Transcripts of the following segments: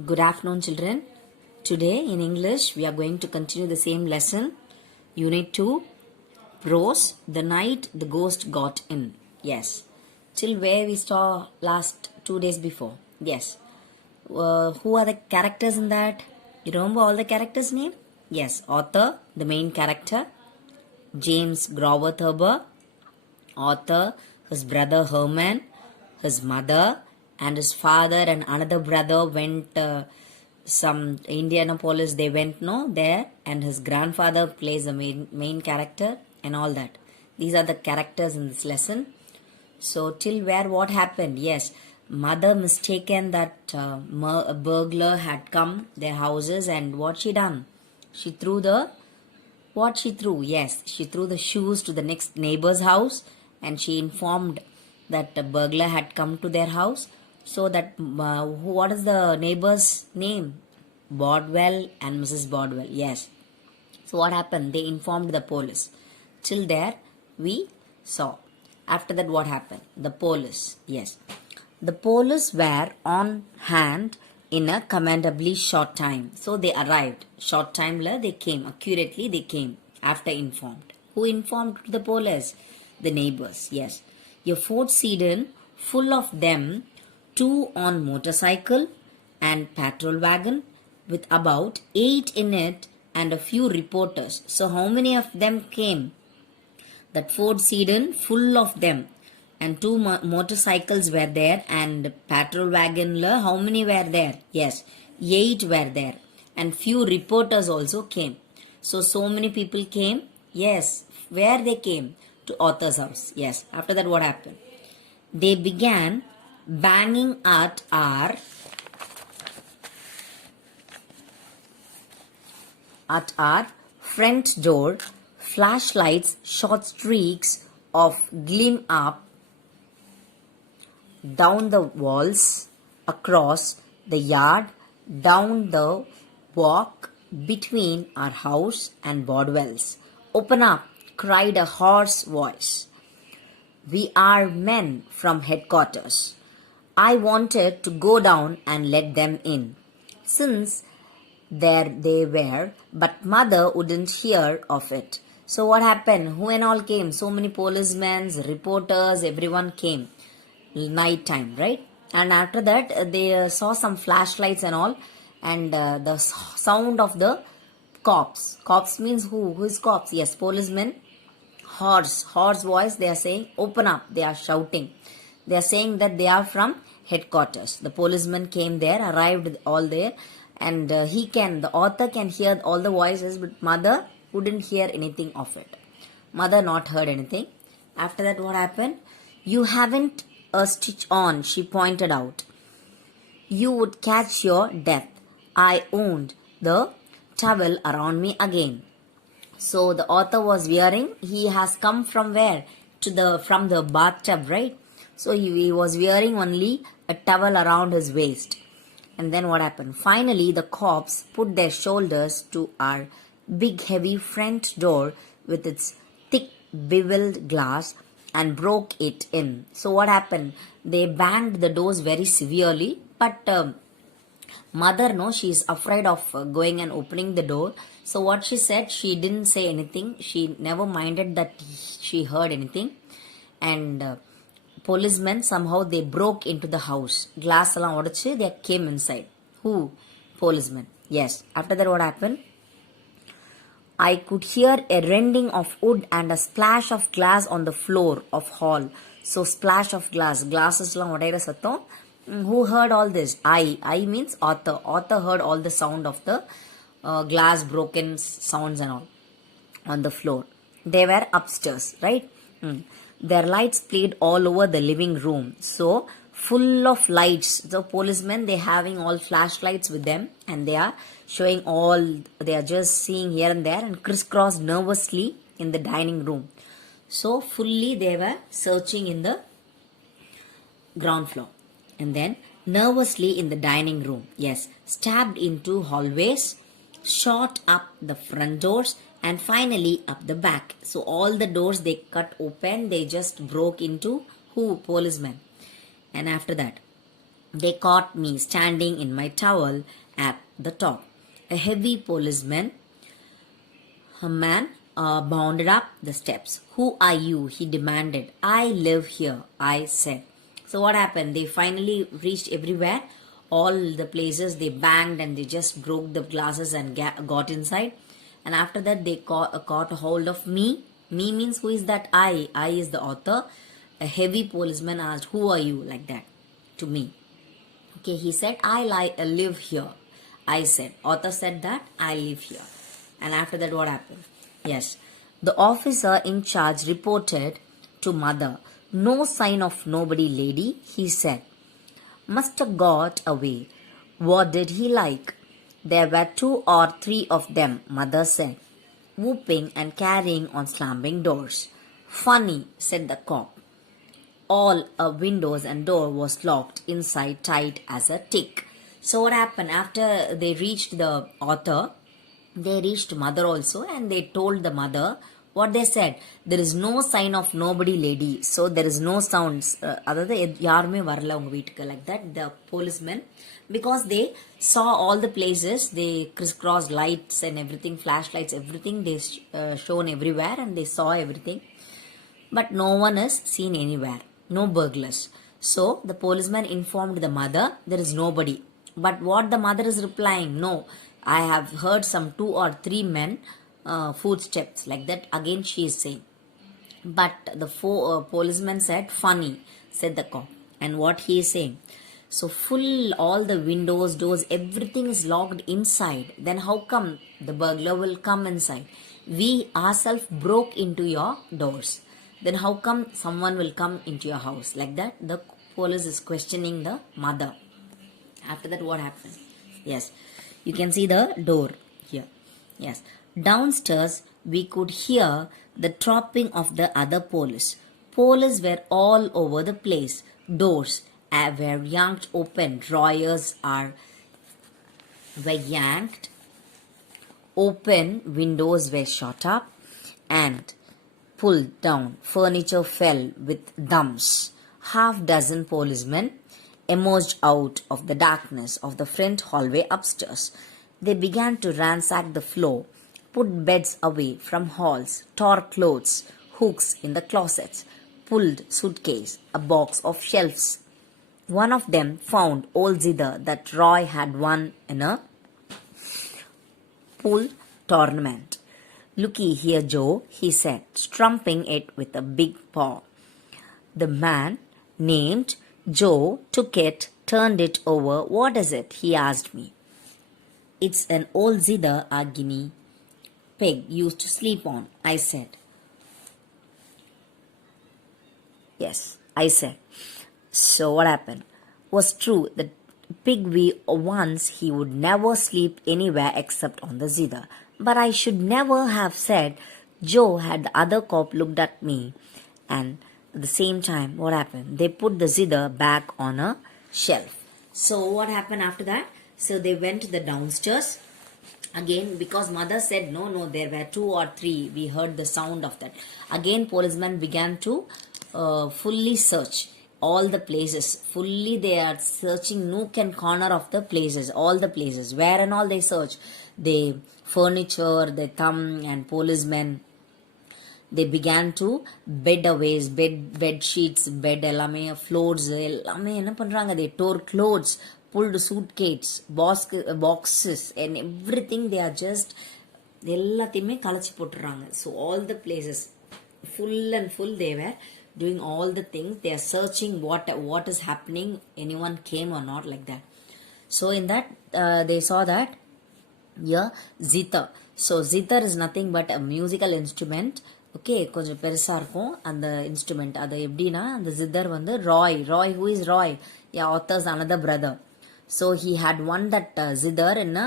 Good afternoon, children. Today in English, we are going to continue the same lesson. Unit 2, Prose, the night the ghost got in. Yes. Till where we saw last 2 days before. Yes. Who are the characters in that? You remember all the characters' name? Yes. Author, the main character, James Grover Thurber. Author, his brother Herman, his mother, and his father and another brother went some Indianapolis. They went there, and his grandfather plays the main character and all that. These are the characters in this lesson. So till where what happened? Yes, mother mistaken that a burglar had come their houses, and what she done? She threw the what she threw? Yes, she threw the shoes to the next neighbor's house, and she informed that a burglar had come to their house. So that what is the neighbor's name? Bordwell and Mrs. Bordwell. Yes. So what happened? They informed the police. Till there we saw. After that what happened? The police. Yes. The police were on hand in a commendably short time. So they arrived. Short time they came. Accurately they came after informed. Who informed the police? The neighbors. Yes. A Ford sedan full of them, 2 on motorcycle and patrol wagon with about 8 in it and a few reporters. So how many of them came? That Ford sedan full of them, and 2 motorcycles were there, and patrol wagon how many were there? Yes, 8 were there, and few reporters also came. So many people came. Yes, where they came? To author's house. Yes. After that what happened? They began banging at our front door. Flashlights shot streaks of gleam up down the walls, across the yard, down the walk between our house and Bordwell's. Open up, cried a hoarse voice. We are men from headquarters. I wanted to go down and let them in, since there they were, but mother wouldn't hear of it. So what happened? Who and all came? So many policemen, reporters, everyone came. Night time, right? And after that, they saw some flashlights and all, and the sound of the cops. Cops means who? Who is cops? Yes, policemen. Hoarse voice. They are saying, "Open up!" They are shouting. They are saying that they are from headquarters. The policeman came there, arrived all there, and the author can hear all the voices, but mother wouldn't hear anything of it. Mother not heard anything. After that, what happened? You haven't a stitch on, she pointed out. You would catch your death. I wound the towel around me again. So the author was wearing, he has come from where? From the bathtub, right? So he was wearing only a towel around his waist. And then what happened? Finally, the cops put their shoulders to our big heavy front door with its thick beveled glass and broke it in. So what happened? They banged the doors very severely, but mother, no, she is afraid of going and opening the door. So what she said, she didn't say anything. She never minded that she heard anything. And policemen somehow they broke into the house. Glass alarm odachu, they came inside. Who? Policemen. Yes. After that what happened? I could hear a rending of wood and a splash of glass on the floor of hall. So splash of glass. Glasses la odaira satham. Who heard all this? I means author. Author heard all the sound of the glass broken sounds and all on the floor. They were upstairs, right? Their lights played all over the living room. So full of lights. The policemen, they having all flashlights with them, and they are showing all, they are just seeing here and there and crisscross nervously in the dining room. So fully they were searching in the ground floor. And then nervously in the dining room. Yes, stabbed into hallways, shot up the front doors, and finally up the back. So all the doors they cut open, they just broke into who? Policemen. And after that, They caught me standing in my towel at the top. A heavy policeman, a man, bounded up the steps. Who are you? He demanded. I live here, I said. So what happened? They finally reached everywhere. All the places they banged and they just broke the glasses and got inside. And after that they caught a hold of me. Me means who is that I? I is the author. A heavy policeman asked, who are you? Like that to me. Okay, he said, I live here. I said, author said that, I live here. And after that, what happened? Yes, the officer in charge reported to mother, no sign of nobody, lady, he said. Must have got away. What did he like? There were 2 or 3 of them, mother said, whooping and carrying on slamming doors. Funny, said the cop. All windows and door was locked inside tight as a tick. So what happened after they reached the author? They reached mother also and they told the mother what they said. There is no sign of nobody, lady. So there is no sounds. அதாவது யாருமே வரல உங்க வீட்டுக்கு like that. The policemen, because they saw all the places, they crisscrossed lights and everything, flashlights, everything they shown everywhere and they saw everything. But no one is seen anywhere. No burglars. So the policeman informed the mother there is nobody. But what the mother is replying, no, I have heard some 2 or 3 men footsteps like that. Again she is saying. But the policeman said, funny, said the cop. And what he is saying, so full all the windows, doors, everything is locked inside. Then how come the burglar will come inside? We ourselves broke into your doors. Then how come someone will come into your house? Like that, the police is questioning the mother. After that, what happened? Yes, you can see the door here. Yes, downstairs we could hear the tropping of the other police. Police were all over the place. Doors were yanked open. Drawers were yanked open. Windows were shot up and pulled down. Furniture fell with thumps. Half-dozen policemen emerged out of the darkness of the front hallway upstairs. They began to ransack the floor, put beds away from halls, tore clothes, hooks in the closets, pulled suitcase, a box of shelves. One of them found old zither that Roy had won in a pool tournament. Looky here, Joe, he said, strumping it with a big paw. The man named Joe took it, turned it over. What is it? He asked me. It's an old zither our guinea pig used to sleep on, I said. Yes, I said. So what happened? Was true. The pig we once he would never sleep anywhere except on the zither. But I should never have said Joe had the other cop looked at me and at the same time, what happened? They put the zither back on a shelf. So what happened after that? So they went to the downstairs. Again, because mother said, no, there were 2 or 3. We heard the sound of that. Again, policemen began to fully search all the places. Fully they are searching nook and corner of the places. All the places. Where and all they search. They furniture, the thumb and policemen. They began to bed sheets, bed எல்லாமே floors எல்லாமே என்ன பண்றாங்க, they tore clothes, pulled suitcases, boxes and everything. They are just எல்லாத்தையுமே கலச்சி போட்டுறாங்க. So all the places full and full they were doing all the things. They are searching what is happening, anyone came or not, like that. So in that they saw that here zither. So zither is nothing but a musical instrument. Okay, கொஞ்சம் பெருசாக இருக்கும் அந்த instrument. அது எப்படின்னா, அந்த ஜித்தர் வந்து Roy, who is Roy? Yeah, author's another brother. So he had won that zither in a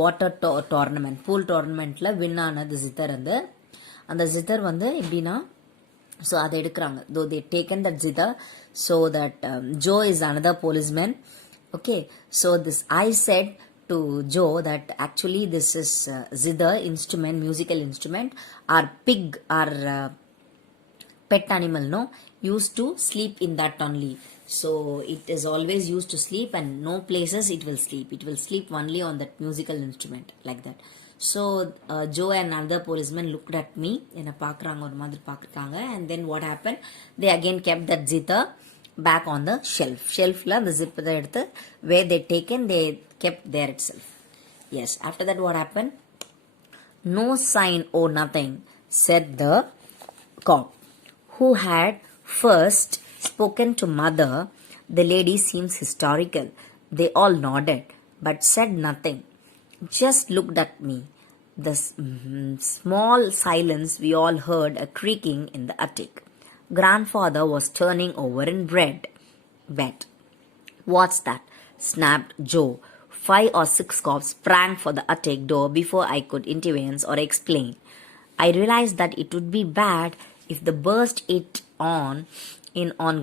water tournament, pool tournamentல வின் ஆனது ஜித்தர். அந்த ஜித்தர் வந்து எப்படின்னா, ஸோ அதை எடுக்கிறாங்க. Though they taken that zither, so that Joe is another policeman. Okay, so this I said to Joe that actually this is zither instrument, musical instrument. Our pig, our pet animal, no, used to sleep in that only. So it is always used to sleep, and no places it will sleep. It will sleep only on that musical instrument, like that. So Joe and another policeman looked at me, என்ன பார்க்குறாங்க, ஒரு மாதிரி பார்க்குறாங்க. And then what happened, they again kept that zither back on the shelfல அந்த zip எடுத்து where they taken, they kept there itself. Yes, after that what happened, no sign or nothing, said the cop, who had first spoken to mother. The lady seems hysterical. They all nodded, but said nothing, just looked at me. The small silence, we all heard a creaking in the attic. Grandfather was turning over in bed. What's that? Snapped Joe. 5 or 6 cops sprang for the attic door before I could intervene or explain. I realized that it would be bad if they burst it on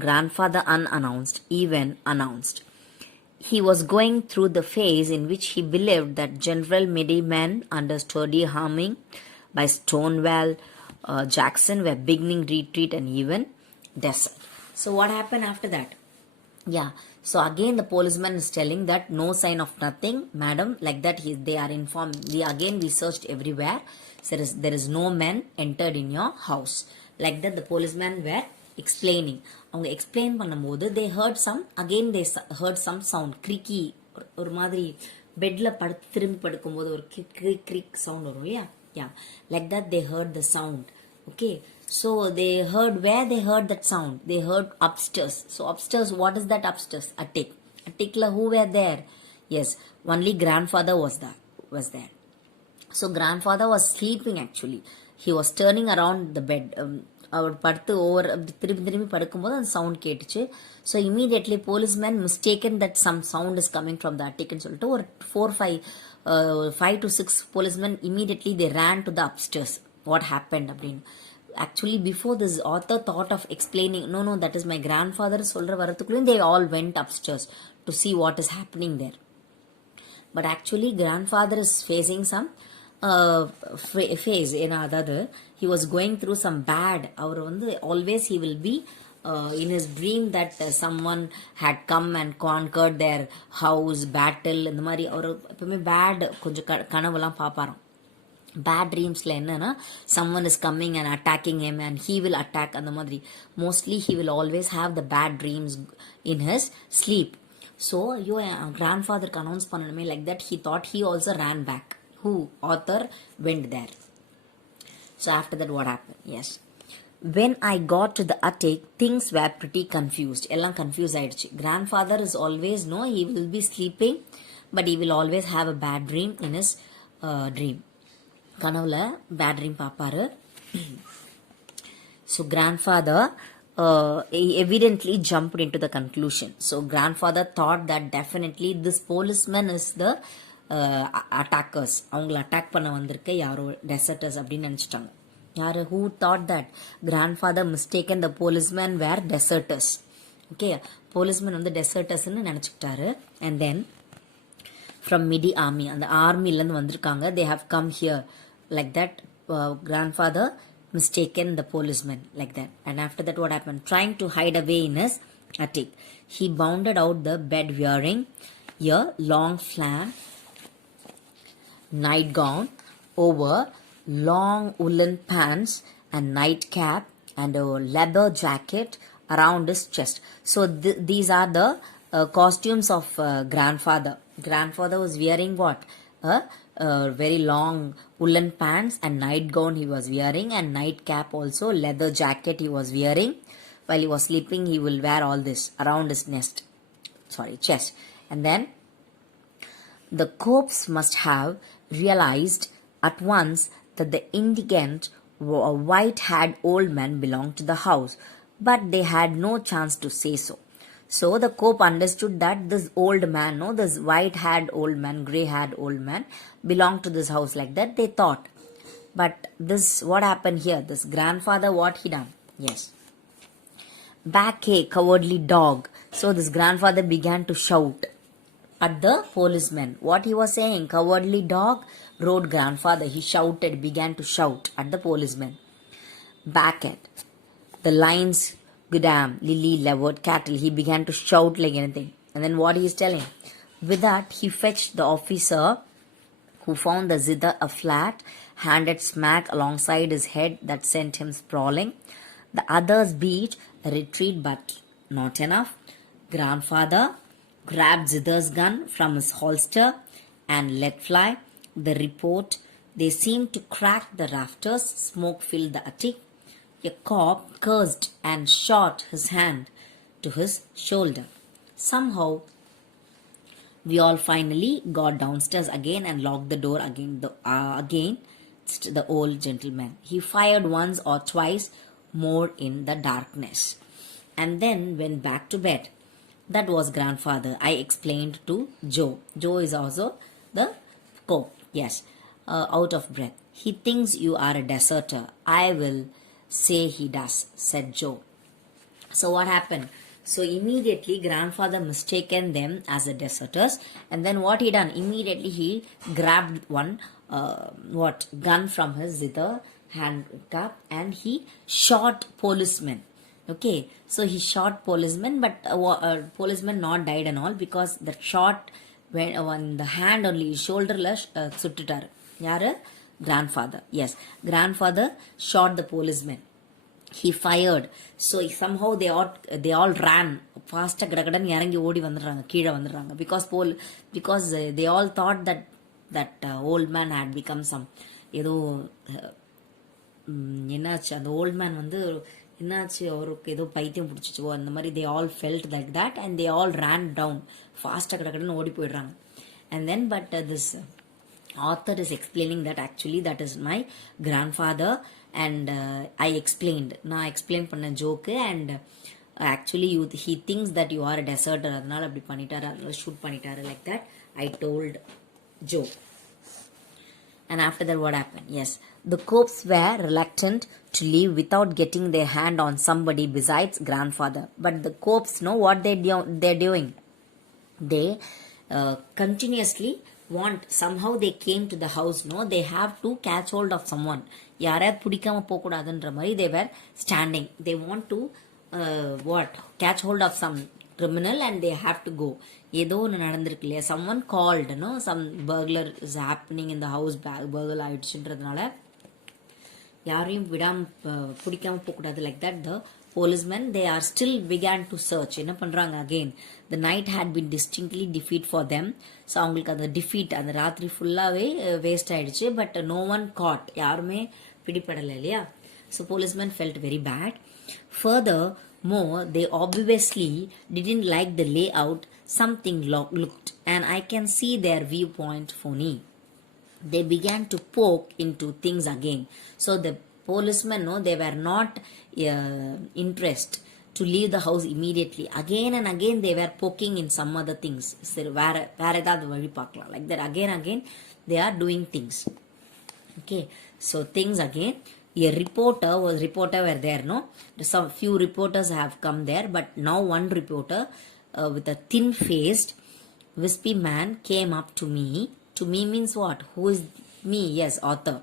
grandfather unannounced, even announced. He was going through the phase in which he believed that General Midi men under sturdy harming by Stonewall Jackson were beginning retreat and even desert. So what happened after that? Yeah, so again the policeman is telling that no sign of nothing, madam, like that. They are informed. We searched everywhere. So there is no men entered in your house, like that. The policemen were explaining. அவங்க explain பண்ணும்போது they heard some sound, creaky, ஒரு மாதிரி பெட்ல திரும்பி படுக்கும்போது ஒரு கிரிக் sound வரும் இல்லையா? Yeah, like that they heard the sound. Okay, so they heard, where they heard that sound, they heard upstairs. So upstairs, what is that upstairs? Attic la who were there? Yes, only grandfather was there. So grandfather was sleeping actually. He was turning around the bed. அவர் படுத்து over திரும்பி படுக்கும்போது அந்த sound கேட்டுச்சு. So immediately policeman mistaken that some sound is coming from the அட்டிக்னு சொல்லிட்டு ஒரு 5 to 6 policeman immediately they ran to the upstairs. What happen அப்படின்னு. Actually before this author thought of explaining, no that is my grandfather சொல்ற வரத்துக்குள்ளேயும் they all went upstairs to see what is happening there. But actually grandfather is facing some phase, ஏன்னா அதாவது he was going through some bad. அவர் வந்து always he will be in his dream that someone had come and conquered their house, battle, இந்த மாதிரி அவர் எப்பவுமே bad கொஞ்சம் கனவுலாம் பார்ப்பாராம். Bad ட்ரீம்ஸ்ல என்னன்னா someone is coming and attacking him and he will attack, அந்த மாதிரி mostly he will always have the bad dreams in his sleep. So ஐயோ grandfather announce பண்ணணுமே, like that he thought. He also ran back. Who? Author went there. So after that what happened? Yes, when I got to the attic, things were pretty confused. Ellam confused aiduchu. Grandfather is always, he will be sleeping, but he will always have a bad dream in his dream. Kanavula bad dream paaparu. So grandfather evidently jumped into the conclusion. So grandfather thought that definitely this policeman is the attackers, அவங்கள attack பண்ண வந்திருக்க யாரோ deserters அப்படின்னு நினச்சிட்டாங்க. யாரு? Who thought that grandfather mistaken the policeman were deserters. Okay, policeman வந்து டெசர்டர்ஸ்ன்னு நினச்சிக்கிட்டாரு. அண்ட் தென் ஃப்ரம் மிடி ஆர்மி, அந்த ஆர்மிலேருந்து வந்திருக்காங்க. They have come here, like that. Grandfather mistaken the policeman, like that. And after that what happened? Trying to hide away in his attic, he bounded out the bed wearing a long flannel nightgown over long woolen pants and nightcap and a leather jacket around his chest. So these are the costumes of grandfather. Grandfather was wearing what? Very long woolen pants and nightgown he was wearing, and nightcap also, leather jacket he was wearing. While he was sleeping, he will wear all this around his chest. And then the corpse must have realized at once that the indigent white-haired old man belonged to the house, but they had no chance to say so. So the cope understood that this old man, this white-haired old man, grey-haired old man belonged to this house, like that they thought. But this, what happened here? This grandfather, what he done? Yes. Back, hey, cowardly dog. So this grandfather began to shout at the policeman. What he was saying? Cowardly dog, roared grandfather. He began to shout at the policeman. Back at the lines Goddamn, Lily levered cattle. He began to shout like anything. And then what he is telling? With that, he fetched the officer who found the zither a flat, handed smack alongside his head that sent him sprawling. The others beat a retreat, but not enough. Grandfather grabbed Zither's gun from his holster and let fly. The report, they seemed to crack the rafters, smoke filled the attic. A cop cursed and shot his hand to his shoulder. Somehow, we all finally got downstairs again and locked the door again. Against the old gentleman. He fired once or twice more in the darkness, and then went back to bed. That was grandfather, I explained to Joe. Joe is also the cook. Yes, out of breath. He thinks you are a deserter. I will say he does, said Joe. So what happened? So immediately grandfather mistaken them as the deserters, and then what he done? Immediately he grabbed one gun from his zither handcuff and he shot policeman. Okay, so he shot policeman, but policeman not died and all because the shot went on the hand only, shoulderல சுட்டுட்டாரு. யாரு? Grandfather. Yes, grandfather shot the policeman. He fired. So somehow they all ran fast. கடகடன்னு இறங்கி ஓடி வந்துடுறாங்க, கீழே வந்துடுறாங்க. Because they all thought that old man had become some ஏதோ என்னாச்சு அந்த ஓல்ட் மேன் வந்து என்னாச்சு அவருக்கு ஏதோ பைத்தியம் பிடிச்சிச்சோ அந்த மாதிரி they all felt like that and they all ran down ஃபாஸ்ட்டாக கடகடன்னு ஓடி போயிடுறாங்க. And then but this author is explaining that actually that is my grandfather and I explained. நான் எக்ஸ்பிளைன் பண்ண joke and actually he thinks that you are a deserter அதனால அப்படி பண்ணிட்டாரு, அதனால ஷூட் பண்ணிட்டாரு like that I told Joe. And after that what happened? Yes, the cops were reluctant to leave without getting their hand on somebody besides grandfather. But the cops know what they're doing. They continuously want, somehow they came to the house, no, they have to catch hold of someone. யாரையாவது பிடிக்காம போகக்கூடாதுன்ற மாதிரி they were standing. They want to catch hold of some criminal and they have to go. ஏதோ ஒன்று நடந்திருக்கு இல்லையா, someone called, no, some burglar is happening in the house, burglar ஆயிடுச்சுன்றதுனால யாரையும் பிடிக்காம போகக்கூடாது like that. The policemen, they are still began to search. என்ன பண்றாங்க again? The night had been distinctly defeat for them. So அவங்களுக்கு அந்த defeat அந்த ராத்திரி ஃபுல்லாகவே வேஸ்ட் ஆயிடுச்சு. பட் நோ ஒன் காட், யாருமே பிடிப்படலை இல்லையா. So policemen felt very bad. Furthermore, they obviously didn't like the layout. Something looked, and I can see their viewpoint phony. They began to poke into things again. So the policemen, no, they were not interested to leave the house immediately. Again and again they were poking in some other things. வேற ஏதாவது வழி பார்க்கலாம் like that. Again they are doing things. Okay, so things again. A reporter were there, no? Some few reporters have come there, but now one reporter with a thin-faced, wispy man came up to me. To me means what? Who is me? Yes, author.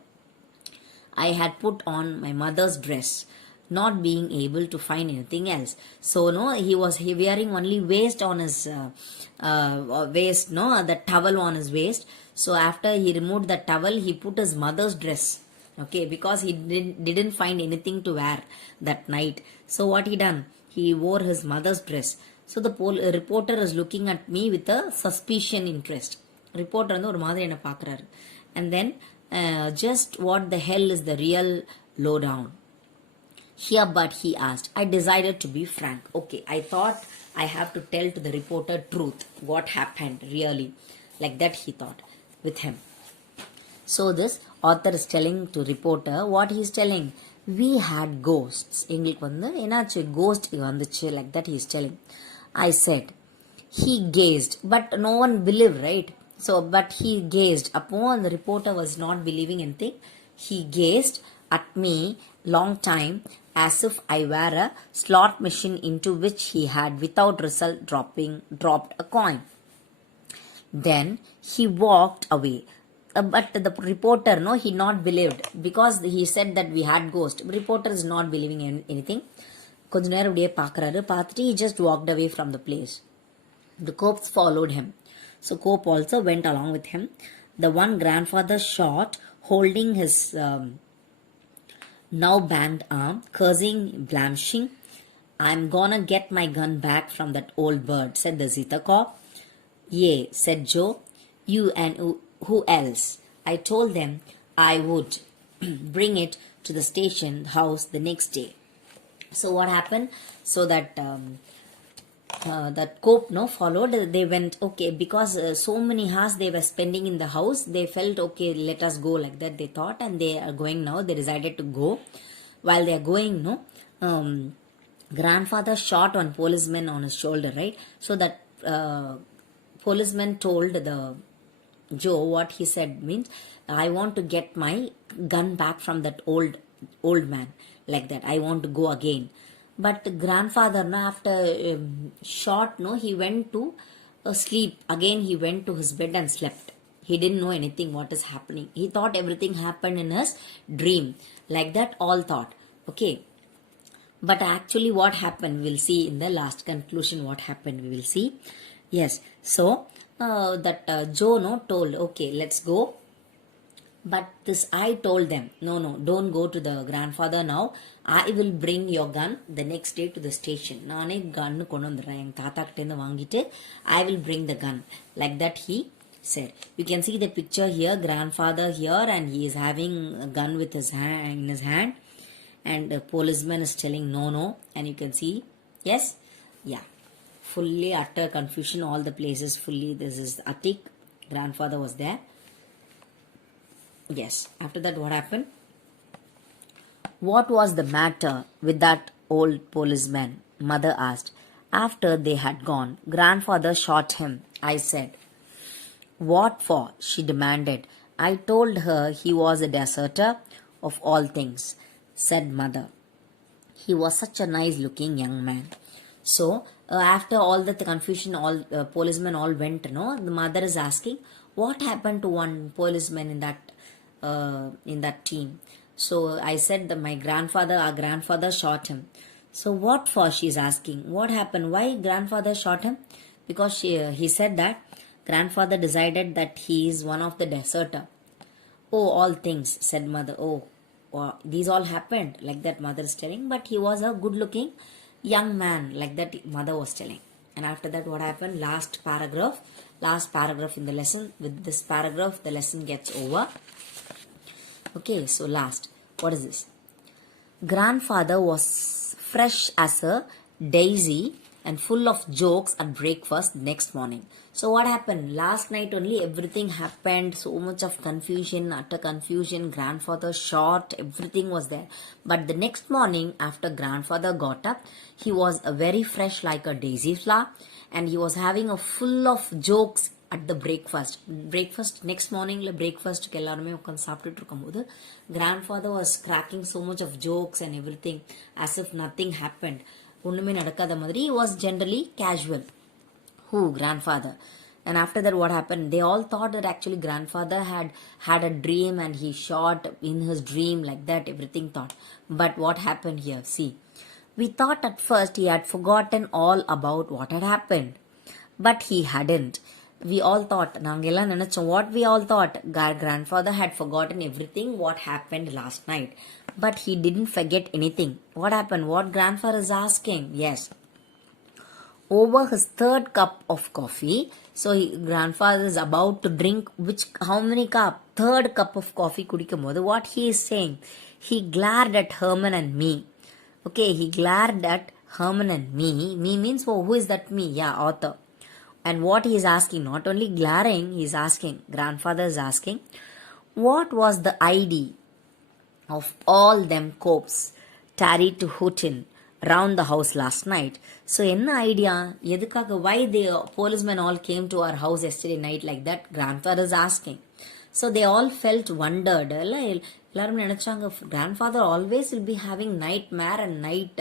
I had put on my mother's dress, not being able to find anything else. So no, he wearing only waist on his waist, no, the towel on his waist. So after he removed the towel, he put his mother's dress. Okay, because he didn't find anything to wear that night. So what he done? He wore his mother's dress. So the reporter is looking at me with a suspicion interest. Reporter வந்து ஒரு மாதிரி என்ன பார்க்குறாரு. And then just what the hell is the real lowdown here? But he asked. I decided to be frank. Okay, I thought I have to tell to the reporter truth, what happened really, like that he thought with him. So this author is telling to reporter what he is telling. We had ghosts. எங்களுக்கு வந்து என்னாச்சு, ghost வந்துச்சு like that he is telling. I said. He gazed, but no one believed, right? So but he gazed. Upon the reporter was not believing anything. He gazed at me long time as if I were a slot machine into which he had without result dropped a coin. Then he walked away. But the reporter, no, he not believed because he said that we had ghost. Reporter is not believing anything. கொஞ்ச நேரம் அப்படியே பார்க்குறாரு. பார்த்துட்டு he just walked away from the place. The corpse followed him. So Cope also went along with him. The one grandfather shot, holding his now banged arm, cursing, blamshing. I'm gonna get my gun back from that old bird, said the Zeta cop. Yeah, said Joe. You and who else? I told them I would bring it to the station house the next day. So what happened? So that Cope followed. They went, okay, because so many hours they were spending in the house, they felt, okay, let us go, like that they thought, and they are going now. They decided to go. While they are going, grandfather shot one policeman on his shoulder, right? So that policeman told the Joe, what he said means, I want to get my gun back from that old man, like that. I want to go again. But grandfather, after shot, he went to sleep. Again, he went to his bed and slept. He didn't know anything what is happening. He thought everything happened in his dream. Like that, all thought. Okay. But actually what happened, we'll see in the last conclusion what happened, we will see. Yes. So, Joe told, okay, let's go. But this I told them, no, don't go to the grandfather now. I will bring your gun the next day to the station. நானே gun கொண்டு வந்துறேன் எங்க தாத்தா கிட்ட இருந்து வாங்கிட்டு I will bring the gun. Like that he said. You can see the picture here, grandfather here, and he is having a gun with his hand in his hand, and the policeman is telling no, and you can see, yes, yeah, fully utter confusion, all the places fully. This is Atik, grandfather was there. Yes. After that, what happened? What was the matter with that old policeman? Mother asked. After they had gone, grandfather shot him, I said. What for? She demanded. I told her he was a deserter of all things, said mother. He was such a nice looking young man. So, after all the confusion, all policemen all went, the mother is asking, what happened to one policeman in that team? So I said that our grandfather shot him. So what for? She is asking. What happened? Why grandfather shot him? Because he said that grandfather decided that he is one of the deserter. Oh, all things, said mother. Oh, these all happened, like that mother is telling. But he was a good looking young man, like that mother was telling. And after that, what happened? Last paragraph in the lesson. With this paragraph, the lesson gets over. Okay, so last, what is this? Grandfather was fresh as a daisy and full of jokes at breakfast next morning. So what happened? Last night only everything happened. So much of confusion, utter confusion. Grandfather shot, everything was there. But the next morning, after grandfather got up, he was very fresh like a daisy flower, and he was having a full of jokes at the breakfast next morning. Breakfast எல்லாருமே உட்கார்ந்து சாப்பிட்டுட்டு இருக்கும்போது grandfather was cracking so much of jokes and everything as if nothing happened. ஒண்ணுமே நடக்காத மாதிரி. He was generally casual. Who? Grandfather. And after that, what happened? They all thought that actually grandfather had a dream and he shot in his dream, like that, everything thought. But what happened here? See, we thought at first he had forgotten all about what had happened. But he hadn't. We all thought, what we all thought, grandfather had forgotten everything what happened last night. But he didn't forget anything. What happened? What grandfather is asking? Yes. Over his third cup of coffee, so grandfather is about to drink how many cup? Third cup of coffee kudikumbodhu, what he is saying? He glared at Herman and me. Okay, he glared at Herman and me. Me means, who is that me? Yeah, author. And what he is asking, not only glaring, he is asking, grandfather is asking, what was the idea of all them copes tarried to Houghton round the house last night? So, enna idea? Why the policemen all came to our house yesterday night, like that? Grandfather is asking. So, they all felt wondered. Grandfather always will be having nightmare and night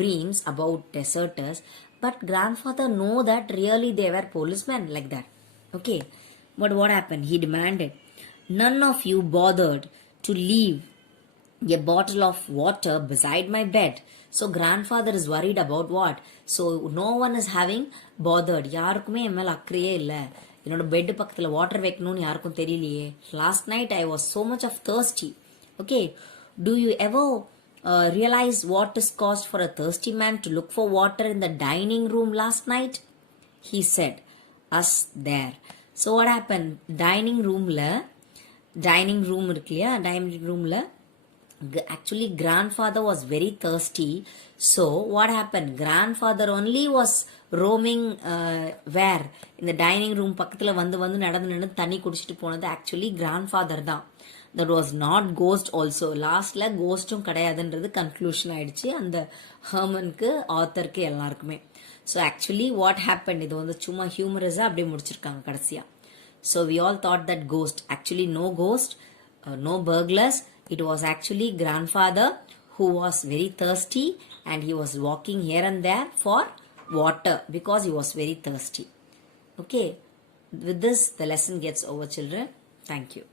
dreams about deserters. But grandfather know that really they were policemen, like that. Okay. But what happened? He demanded, none of you bothered to leave a bottle of water beside my bed. So grandfather is worried about what? So no one is having bothered. யாருக்குமே என் மேல அக்கறையே இல்ல. என்னோட bed பக்கத்துல water வைக்கணும்னு யாருக்கும் தெரியலையே. Last night I was so much of thirsty. Okay. Do you ever realize what is caused for a thirsty man to look for water in the dining room last night? He said, us there. So what happened? Dining room இருக்கு இல்லையா, dining roomல actually grandfather was very thirsty. So what happened? Grandfather only was roaming where? In the dining room பக்கத்துல வந்து நடந்து தண்ணி குடிச்சிட்டு போனது actually grandfather தான். That was not ghost also. லாஸ்ட்ல கோஸ்டும் கிடையாதுன்றது கன்க்ளூஷன் ஆயிடுச்சு அந்த ஹெர்மனுக்கு, ஆத்தருக்கு, எல்லாருக்குமே. ஸோ ஆக்சுவலி வாட் ஹேப்பன், இது வந்து சும்மா ஹியூமரஸா அப்படியே முடிச்சிருக்காங்க கடைசியா. So we all thought that ghost, actually no ghost, no burglars. It was actually grandfather who was very thirsty and he was walking here and there for water because he was very thirsty. Okay, with this the lesson gets over, children. Thank you.